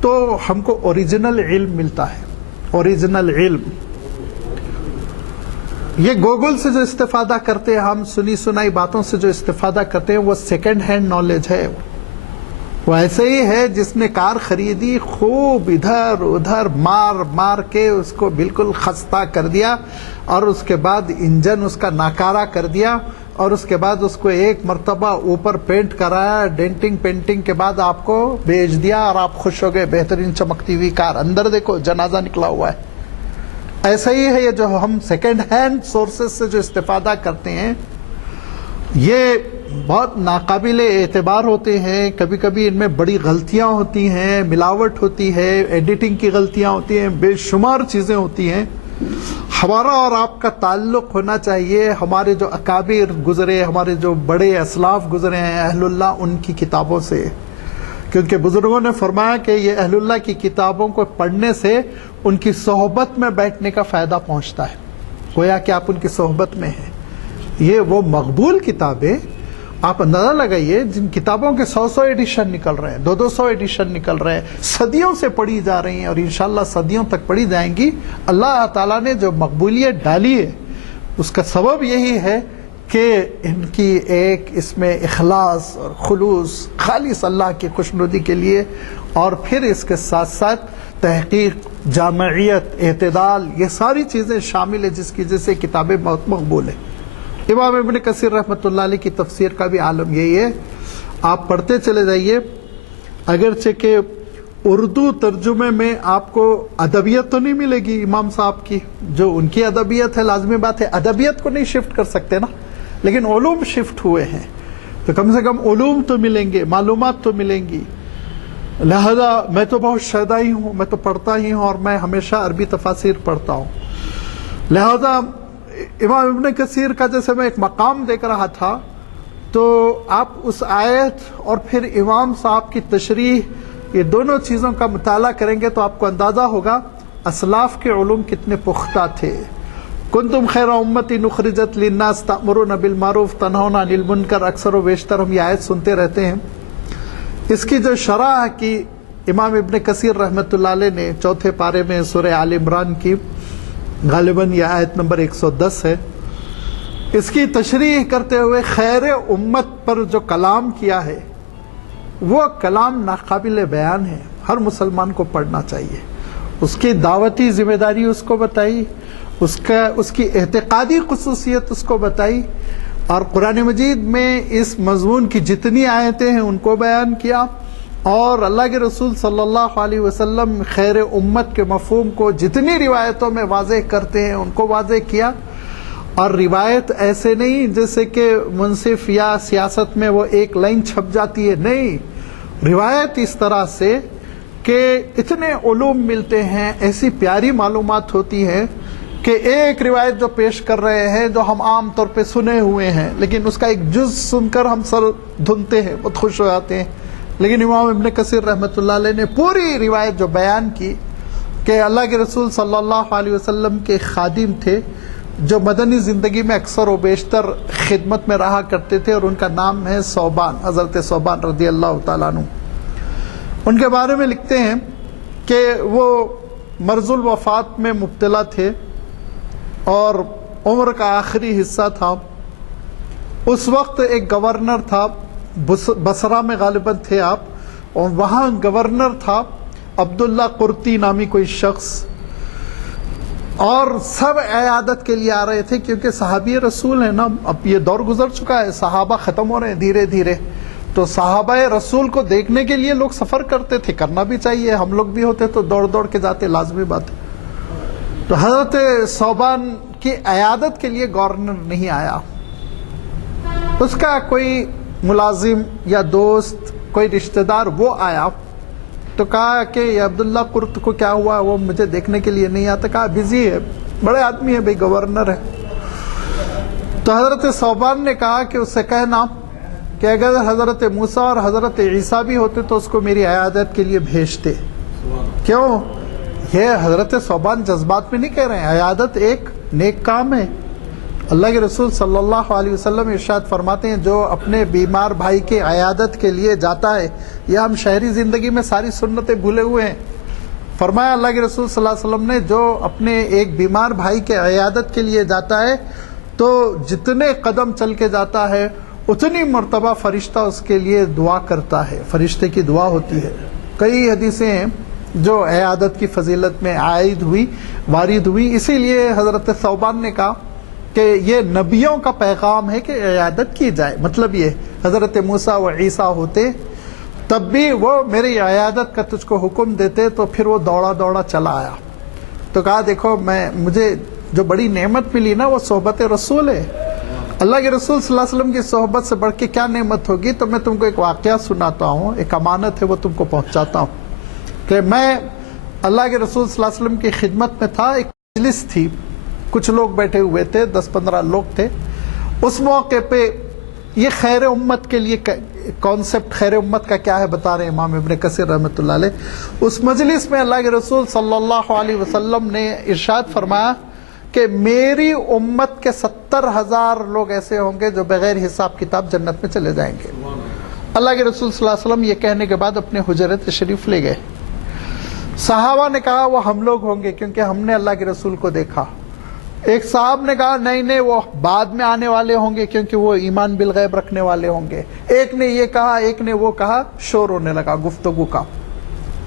تو ہم کو اوریجنل علم ملتا ہے، اوریجنل علم۔ یہ گوگل سے جو استفادہ کرتے ہیں ہم، سنی سنائی باتوں سے جو استفادہ کرتے ہیں، وہ سیکنڈ ہینڈ نالج ہے، وہ ایسے ہی ہے جس نے کار خریدی، خوب ادھر ادھر مار مار کے اس کو بالکل خستہ کر دیا، اور اس کے بعد انجن اس کا ناکارہ کر دیا، اور اس کے بعد اس کو ایک مرتبہ اوپر پینٹ کرایا، ڈینٹنگ پینٹنگ کے بعد آپ کو بیچ دیا، اور آپ خوش ہو گئے، بہترین چمکتی ہوئی کار، اندر دیکھو جنازہ نکلا ہوا ہے۔ ایسا ہی ہے یہ جو ہم سیکنڈ ہینڈ سورسز سے جو استفادہ کرتے ہیں، یہ بہت ناقابل اعتبار ہوتے ہیں، کبھی کبھی ان میں بڑی غلطیاں ہوتی ہیں، ملاوٹ ہوتی ہے، ایڈیٹنگ کی غلطیاں ہوتی ہیں، بے شمار چیزیں ہوتی ہیں۔ ہمارا اور آپ کا تعلق ہونا چاہیے ہمارے جو اکابر گزرے، ہمارے جو بڑے اسلاف گزرے ہیں اہل اللہ، ان کی کتابوں سے، کیونکہ بزرگوں نے فرمایا کہ یہ اہل اللہ کی کتابوں کو پڑھنے سے ان کی صحبت میں بیٹھنے کا فائدہ پہنچتا ہے، گویا کہ آپ ان کی صحبت میں ہیں۔ یہ وہ مقبول کتابیں، آپ اندازہ لگائیے جن کتابوں کے 100 ایڈیشن نکل رہے ہیں، 200 ایڈیشن نکل رہے ہیں، صدیوں سے پڑھی جا رہی ہیں اور انشاءاللہ صدیوں تک پڑھی جائیں گی۔ اللہ تعالیٰ نے جو مقبولیت ڈالی ہے اس کا سبب یہی ہے کہ ان کی ایک اس میں اخلاص اور خلوص خالص اللہ کی خوشنودی کے لیے، اور پھر اس کے ساتھ ساتھ تحقیق، جامعیت، اعتدال، یہ ساری چیزیں شامل ہیں جس کی وجہ سے کتابیں بہت مقبول ہیں۔ امام ابن کثیر رحمۃ اللہ علیہ کی تفسیر کا بھی عالم یہی ہے، آپ پڑھتے چلے جائیے، اگرچہ کہ اردو ترجمے میں آپ کو ادبیت تو نہیں ملے گی امام صاحب کی، جو ان کی ادبیت ہے، لازمی بات ہے ادبیت کو نہیں شفٹ کر سکتے نا، لیکن علوم شفٹ ہوئے ہیں تو کم سے کم علوم تو ملیں گے، معلومات تو ملیں گی۔ لہذا میں تو بہت شیدائی ہوں، میں تو پڑھتا ہی ہوں اور میں ہمیشہ عربی تفاسیر پڑھتا ہوں، لہذا امام ابن کثیر کا جیسے میں ایک مقام دیکھ رہا تھا تو آپ اس آیت اور پھر امام صاحب کی تشریح، یہ دونوں چیزوں کا مطالعہ کریں گے تو آپ کو اندازہ ہوگا اسلاف کے علوم کتنے پختہ تھے۔ کنتم خیر امت اخرجت للناس تأمرون بالمعروف تنہون عن المنکر، اکثر و بیشتر ہم یہ آیت سنتے رہتے ہیں۔ اس کی جو شرح کی امام ابن کثیر رحمۃ اللہ علیہ نے 4 پارے میں سورہ آل عمران کی، غالباً یہ آیت نمبر 110 ہے، اس کی تشریح کرتے ہوئے خیر امت پر جو کلام کیا ہے وہ کلام ناقابل بیان ہے، ہر مسلمان کو پڑھنا چاہیے، اس کی دعوتی ذمہ داری اس کو بتائی، اس کی اعتقادی خصوصیت اس کو بتائی، اور قرآن مجید میں اس مضمون کی جتنی آیتیں ہیں ان کو بیان کیا، اور اللہ کے رسول صلی اللہ علیہ وسلم خیر امت کے مفہوم کو جتنی روایتوں میں واضح کرتے ہیں ان کو واضح کیا۔ اور روایت ایسے نہیں جیسے کہ منصف یا سیاست میں وہ ایک لائن چھپ جاتی ہے، نہیں، روایت اس طرح سے کہ اتنے علوم ملتے ہیں، ایسی پیاری معلومات ہوتی ہیں کہ ایک روایت جو پیش کر رہے ہیں جو ہم عام طور پہ سنے ہوئے ہیں، لیکن اس کا ایک جز سن کر ہم سر دھنتے ہیں، بہت خوش ہو جاتے ہیں، لیکن امام ابن کثیر رحمۃ اللہ علیہ نے پوری روایت جو بیان کی کہ اللہ کے رسول صلی اللہ علیہ وسلم کے خادم تھے جو مدنی زندگی میں اکثر و بیشتر خدمت میں رہا کرتے تھے، اور ان کا نام ہے ثوبان، حضرت ثوبان رضی اللہ تعالیٰ عنہ۔ ان کے بارے میں لکھتے ہیں کہ وہ مرض الوفات میں مبتلا تھے اور عمر کا آخری حصہ تھا۔ اس وقت ایک گورنر تھا، بصرہ میں غالباً تھے آپ، اور وہاں گورنر تھا عبداللہ قرطی نامی کوئی شخص، اور سب عیادت کے لیے آ رہے تھے کیونکہ صحابی رسول ہیں نا، اب یہ دور گزر چکا ہے، صحابہ ختم ہو رہے ہیں دھیرے دھیرے، تو صحابہ رسول کو دیکھنے کے لیے لوگ سفر کرتے تھے، کرنا بھی چاہیے، ہم لوگ بھی ہوتے تو دوڑ دوڑ کے جاتے، لازمی بات ہے۔ تو حضرت ثوبان کی عیادت کے لیے گورنر نہیں آیا، اس کا کوئی ملازم یا دوست، کوئی رشتہ دار وہ آیا، تو کہا کہ یہ عبداللہ قرط کو کیا ہوا، وہ مجھے دیکھنے کے لیے نہیں آتا، کہا بزی ہے، بڑے آدمی ہے بھائی، گورنر ہے۔ تو حضرت ثوبان نے کہا کہ اس سے کہنا کہ اگر حضرت موسیٰ اور حضرت عیسیٰ بھی ہوتے تو اس کو میری عیادت کے لیے بھیجتے۔ کیوں؟ یہ حضرت ثوبان جذبات میں نہیں کہہ رہے ہیں، عیادت ایک نیک کام ہے۔ اللہ کے رسول صلی اللہ علیہ وسلم ارشاد فرماتے ہیں جو اپنے بیمار بھائی کی عیادت کے لیے جاتا ہے، یہ ہم شہری زندگی میں ساری سنتیں بھولے ہوئے ہیں، فرمایا اللہ کے رسول صلی اللہ علیہ وسلم نے جو اپنے ایک بیمار بھائی کے عیادت کے لیے جاتا ہے تو جتنے قدم چل کے جاتا ہے اتنی مرتبہ فرشتہ اس کے لیے دعا کرتا ہے، فرشتے کی دعا ہوتی ہے۔ کئی حدیثیں ہیں جو عیادت کی فضیلت میں وارد ہوئی، اسی لیے حضرت ثوبان نے کہا کہ یہ نبیوں کا پیغام ہے کہ عیادت کی جائے، مطلب یہ حضرت موسیٰ و عیسیٰ ہوتے تب بھی وہ میری عیادت کا تجھ کو حکم دیتے، تو پھر وہ دوڑا دوڑا چلا آیا، تو کہا دیکھو مجھے جو بڑی نعمت ملی نا وہ صحبت رسول ہے، اللہ کے رسول صلی اللہ علیہ وسلم کی صحبت سے بڑھ کے کیا نعمت ہوگی۔ تو میں تم کو ایک واقعہ سناتا ہوں، ایک امانت ہے وہ تم کو پہنچاتا ہوں کہ میں اللہ کے رسول صلی اللہ علیہ وسلم کی خدمت میں تھا، ایک مجلس تھی, کچھ لوگ بیٹھے ہوئے تھے, 10-15 لوگ تھے. اس موقع پہ یہ خیر امت کے لیے کانسیپٹ خیر امت کا کیا ہے بتا رہے ہیں امام ابن کثیر رحمۃ اللہ علیہ. اس مجلس میں اللہ کے رسول صلی اللہ علیہ وسلم نے ارشاد فرمایا کہ میری امت کے 70,000 لوگ ایسے ہوں گے جو بغیر حساب کتاب جنت میں چلے جائیں گے. اللہ کے رسول صلی اللہ علیہ وسلم یہ کہنے کے بعد اپنے حجرے تشریف لے گئے. صحابہ نے کہا وہ ہم لوگ ہوں گے کیونکہ ہم نے اللہ کے رسول کو دیکھا. ایک صاحب نے کہا نہیں وہ بعد میں آنے والے ہوں گے کیونکہ وہ ایمان بالغیب رکھنے والے ہوں گے. ایک نے یہ کہا, ایک نے وہ کہا. شور ہونے لگا گفتگو کا.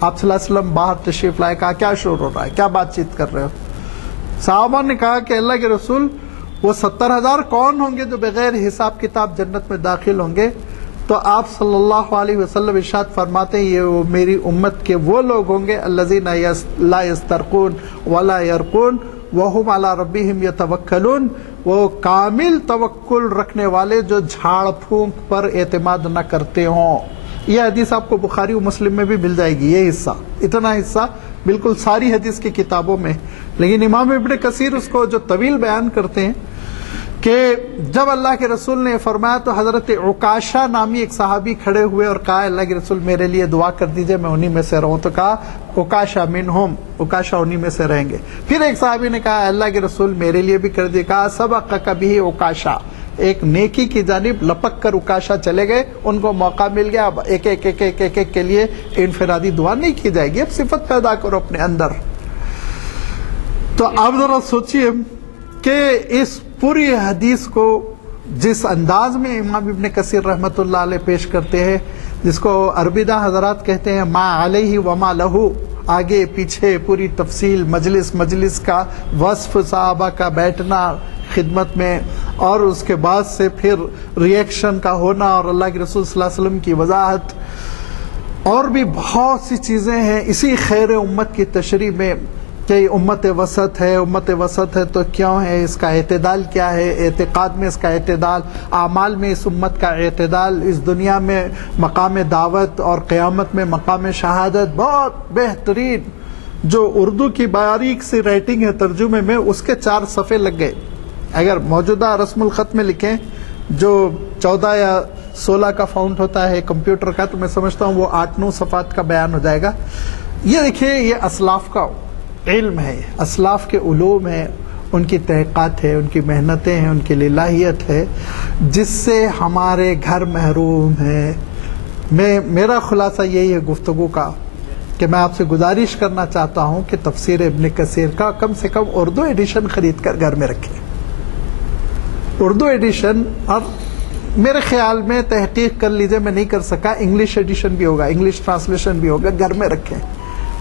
آپ صلی اللہ علیہ وسلم باہر تشریف لائے, کہا کیا شور ہو رہا ہے, کیا بات چیت کر رہے ہو؟ صحابہ نے کہا کہ اللہ کے رسول وہ 70,000 کون ہوں گے جو بغیر حساب کتاب جنت میں داخل ہوں گے؟ تو آپ صلی اللہ علیہ وسلم ارشاد فرماتے ہیں یہ میری امت کے وہ لوگ ہوں گے الذین لا یسترقون ولا یرقون وہم علی ربہم یتوکلون, وہ کامل توکل رکھنے والے جو جھاڑ پھونک پر اعتماد نہ کرتے ہوں. یہ حدیث آپ کو بخاری و مسلم میں بھی مل جائے گی. یہ حصہ, اتنا حصہ بالکل ساری حدیث کی کتابوں میں. لیکن امام ابن کثیر اس کو جو طویل بیان کرتے ہیں کہ جب اللہ کے رسول نے فرمایا تو حضرت عکاشہ نامی ایک صحابی کھڑے ہوئے اور کہا اللہ کے رسول میرے لیے دعا کر دیجئے میں انہی میں سے رہوں. تو کہا عکاشہ منہم, عکاشہ انہی میں سے رہیں گے. پھر ایک صحابی نے کہا اللہ کے رسول میرے لیے بھی کر دیجئے. کہا سبقک بہ عکاشہ, ایک نیکی کی جانب لپک کر عکاشہ چلے گئے, ان کو موقع مل گیا. اب ایک ایک ایک ایک ایک ایک کے لیے انفرادی دعا نہیں کی جائے گی, اب صفت پیدا کرو اپنے اندر. تو آپ ذرا سوچئے کہ اس پوری حدیث کو جس انداز میں امام ابن کثیر رحمۃ اللہ علیہ پیش کرتے ہیں, جس کو عربیدہ حضرات کہتے ہیں ما علیہ وما لہو, آگے پیچھے پوری تفصیل, مجلس کا وصف, صحابہ کا بیٹھنا خدمت میں, اور اس کے بعد سے پھر ریئیکشن کا ہونا, اور اللہ کے رسول صلی اللہ علیہ وسلم کی وضاحت, اور بھی بہت سی چیزیں ہیں اسی خیر امت کی تشریح میں کہ امت وسط ہے. امت وسط ہے تو کیوں ہے, اس کا اعتدال کیا ہے, اعتقاد میں اس کا اعتدال, اعمال میں اس امت کا اعتدال, اس دنیا میں مقام دعوت اور قیامت میں مقام شہادت. بہت بہترین جو اردو کی باریک سی رائٹنگ ہے ترجمے میں, اس کے 4 صفحے لگ گئے. اگر موجودہ رسم الخط میں لکھیں جو 14 یا 16 کا فاؤنٹ ہوتا ہے کمپیوٹر کا, تو میں سمجھتا ہوں وہ 8-9 صفحات کا بیان ہو جائے گا. یہ دیکھیے یہ اسلاف کا علم ہے, اسلاف کے علوم ہیں, ان کی تحقیقات ہے, ان کی محنتیں ہیں, ان کی للہیت ہے, جس سے ہمارے گھر محروم ہے. میرا خلاصہ یہی ہے گفتگو کا کہ میں آپ سے گزارش کرنا چاہتا ہوں کہ تفسیر ابن کثیر کا کم سے کم اردو ایڈیشن خرید کر گھر میں رکھیں. اردو ایڈیشن, اور میرے خیال میں تحقیق کر لیجئے, میں نہیں کر سکا, انگلش ایڈیشن بھی ہوگا, انگلش ٹرانسلیشن بھی ہوگا, گھر میں رکھیں.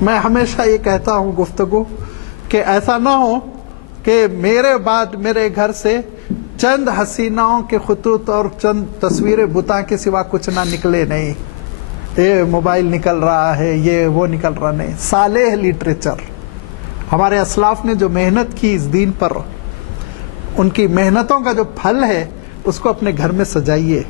میں ہمیشہ یہ کہتا ہوں گفتگو کہ ایسا نہ ہو کہ میرے بعد میرے گھر سے چند حسیناؤں کے خطوط اور چند تصویریں بتاں کے سوا کچھ نہ نکلے. نہیں, یہ موبائل نکل رہا ہے, یہ وہ نکل رہا نہیں. صالح لٹریچر, ہمارے اسلاف نے جو محنت کی اس دین پر, ان کی محنتوں کا جو پھل ہے اس کو اپنے گھر میں سجائیے.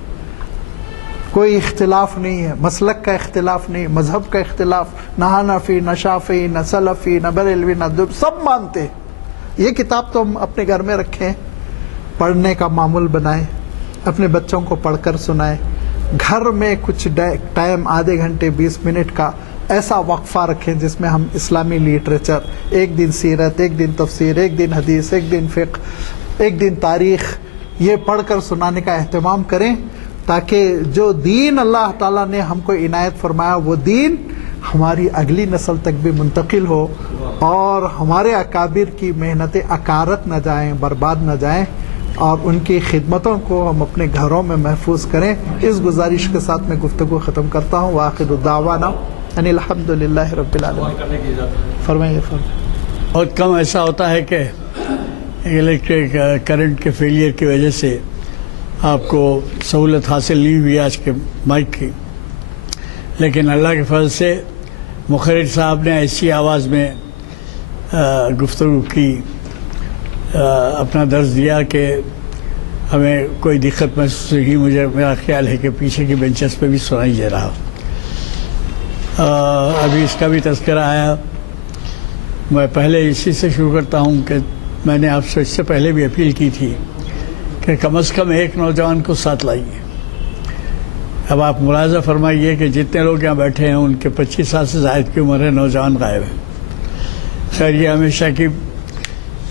کوئی اختلاف نہیں ہے, مسلک کا اختلاف نہیں, مذہب کا اختلاف, نہ حنفی نہ شافعی نہ سلفی نہ بریلوی نہ دب, سب مانتے ہیں. یہ کتاب تو ہم اپنے گھر میں رکھیں, پڑھنے کا معمول بنائیں, اپنے بچوں کو پڑھ کر سنائیں. گھر میں کچھ ٹائم, آدھے گھنٹے 20 منٹ کا ایسا وقفہ رکھیں جس میں ہم اسلامی لٹریچر, ایک دن سیرت, ایک دن تفسیر, ایک دن حدیث, ایک دن فقہ, ایک دن تاریخ, یہ پڑھ کر سنانے کا اہتمام کریں, تاکہ جو دین اللہ تعالیٰ نے ہم کو عنایت فرمایا وہ دین ہماری اگلی نسل تک بھی منتقل ہو, اور ہمارے اکابر کی محنتیں اکارت نہ جائیں, برباد نہ جائیں, اور ان کی خدمتوں کو ہم اپنے گھروں میں محفوظ کریں. اس گزارش کے ساتھ میں گفتگو ختم کرتا ہوں. وآخر دعوانا ان الحمد للہ رب العالمین. فرمائیے. بہت کم ایسا ہوتا ہے کہ الیکٹرک کرنٹ کے فیلئر کی وجہ سے آپ کو سہولت حاصل نہیں ہوئی آج کے مائک کی, لیکن اللہ کے فضل سے مخرج صاحب نے ایسی آواز میں گفتگو کی, اپنا درس دیا کہ ہمیں کوئی دقت محسوس ہوئی. مجھے میرا خیال ہے کہ پیچھے کی بینچز پہ بھی سنائی دے رہا. ابھی اس کا بھی تذکرہ آیا میں پہلے اسی سے شروع کرتا ہوں کہ میں نے آپ سے اس سے پہلے بھی اپیل کی تھی کہ کم از کم ایک نوجوان کو ساتھ لائیے. اب آپ ملاحظہ فرمائیے کہ جتنے لوگ یہاں بیٹھے ہیں ان کے 25 سال سے زائد کی عمر ہے، نوجوان غائب ہیں. خیر یہ ہمیشہ کی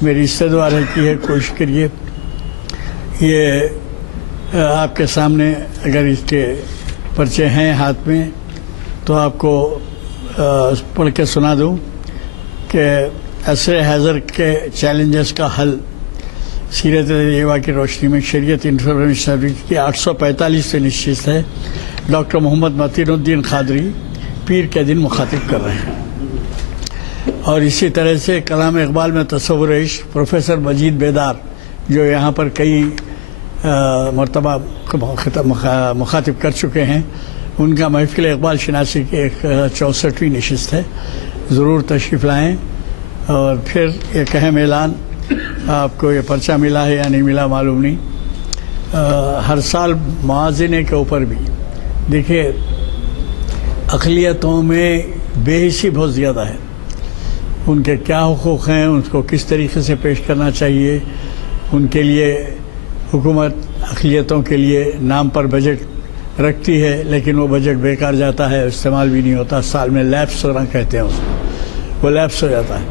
میری استدعا رہتی ہے، کوشش کریے. یہ آپ کے سامنے اگر اس کے پرچے ہیں ہاتھ میں تو آپ کو پڑھ کے سنا دوں کہ عصر حاضر کے چیلنجز کا حل، سیرت طیبہ کی روشنی میں شریعت انفارمیشن کی 845 سے نشست ہے. ڈاکٹر محمد متین الدین قادری پیر کے دن مخاطب کر رہے ہیں. اور اسی طرح سے کلام اقبال میں تصور عشق پروفیسر مجید بیدار جو یہاں پر کئی مرتبہ مخاطب کر چکے ہیں، ان کا محفل اقبال شناسی کی ایک 64ویں نشست ہے. ضرور تشریف لائیں. اور پھر ایک اہم اعلان، آپ کو یہ پرچہ ملا ہے یا نہیں ملا معلوم نہیں، ہر سال موازنے کے اوپر بھی دیکھیے اقلیتوں میں بے حسی بہت زیادہ ہے. ان کے کیا حقوق ہیں، ان کو کس طریقے سے پیش کرنا چاہیے. ان کے لیے حکومت اقلیتوں کے لیے نام پر بجٹ رکھتی ہے، لیکن وہ بجٹ بیکار جاتا ہے، استعمال بھی نہیں ہوتا. سال میں لیپس ہونا کہتے ہیں اس کو، وہ لیپس ہو جاتا ہے.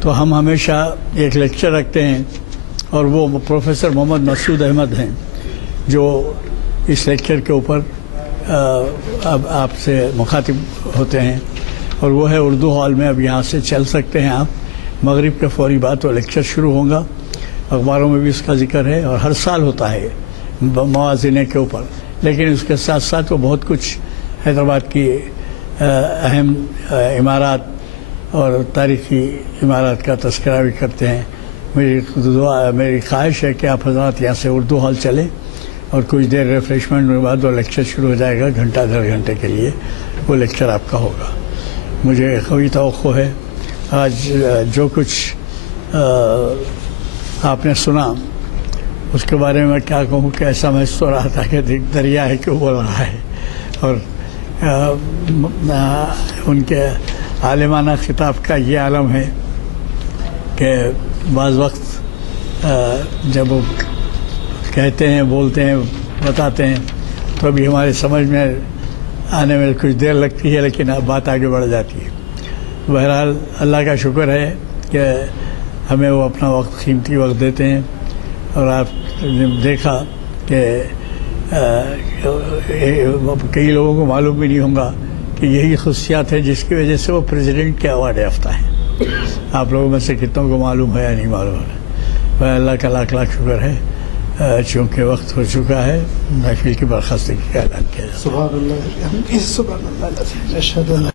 تو ہم ہمیشہ ایک لیکچر رکھتے ہیں اور وہ پروفیسر محمد مسعود احمد ہیں جو اس لیکچر کے اوپر اب آپ سے مخاطب ہوتے ہیں. اور وہ ہے اردو ہال میں. اب یہاں سے چل سکتے ہیں آپ. مغرب کے فوری بعد وہ لیکچر شروع ہوگا. اخباروں میں بھی اس کا ذکر ہے اور ہر سال ہوتا ہے موازنے کے اوپر. لیکن اس کے ساتھ ساتھ وہ بہت کچھ حیدرآباد کی اہم عمارات اور تاریخی عمارات کا تذکرہ بھی کرتے ہیں. میری خواہش ہے کہ آپ حضرات یہاں سے اردو ہال چلیں اور کچھ دیر ریفریشمنٹ کے بعد وہ لیکچر شروع ہو جائے گا. گھنٹہ 1.5 گھنٹے کے لیے وہ لیکچر آپ کا ہوگا. مجھے قوی توقع ہے آج جو کچھ آپ نے سنا اس کے بارے میں کیا کہوں کہ ایسا محسوس ہو رہا تھا کہ دریا ہے کہ بول رہا ہے. اور ان کے عالمانہ خطاب کا یہ عالم ہے کہ بعض وقت جب وہ کہتے ہیں، بولتے ہیں، بتاتے ہیں تو ابھی ہمارے سمجھ میں آنے میں کچھ دیر لگتی ہے، لیکن اب بات آگے بڑھ جاتی ہے. بہرحال اللہ کا شکر ہے کہ ہمیں وہ اپنا وقت، قیمتی وقت دیتے ہیں. اور آپ نے دیکھا کہ کئی لوگوں کو معلوم بھی نہیں ہوگا کہ یہی خصوصیات ہے جس کی وجہ سے وہ پریزیڈنٹ کے ایوارڈ یافتہ ہیں. آپ لوگوں میں سے کتنوں کو معلوم ہے یا نہیں معلوم ہے. اللہ کا لاکھ لاکھ شکر ہے. چونکہ وقت ہو چکا ہے، محفل کی برخاستگی کا اعلان کیا جاتا ہے. سبحان اللہ.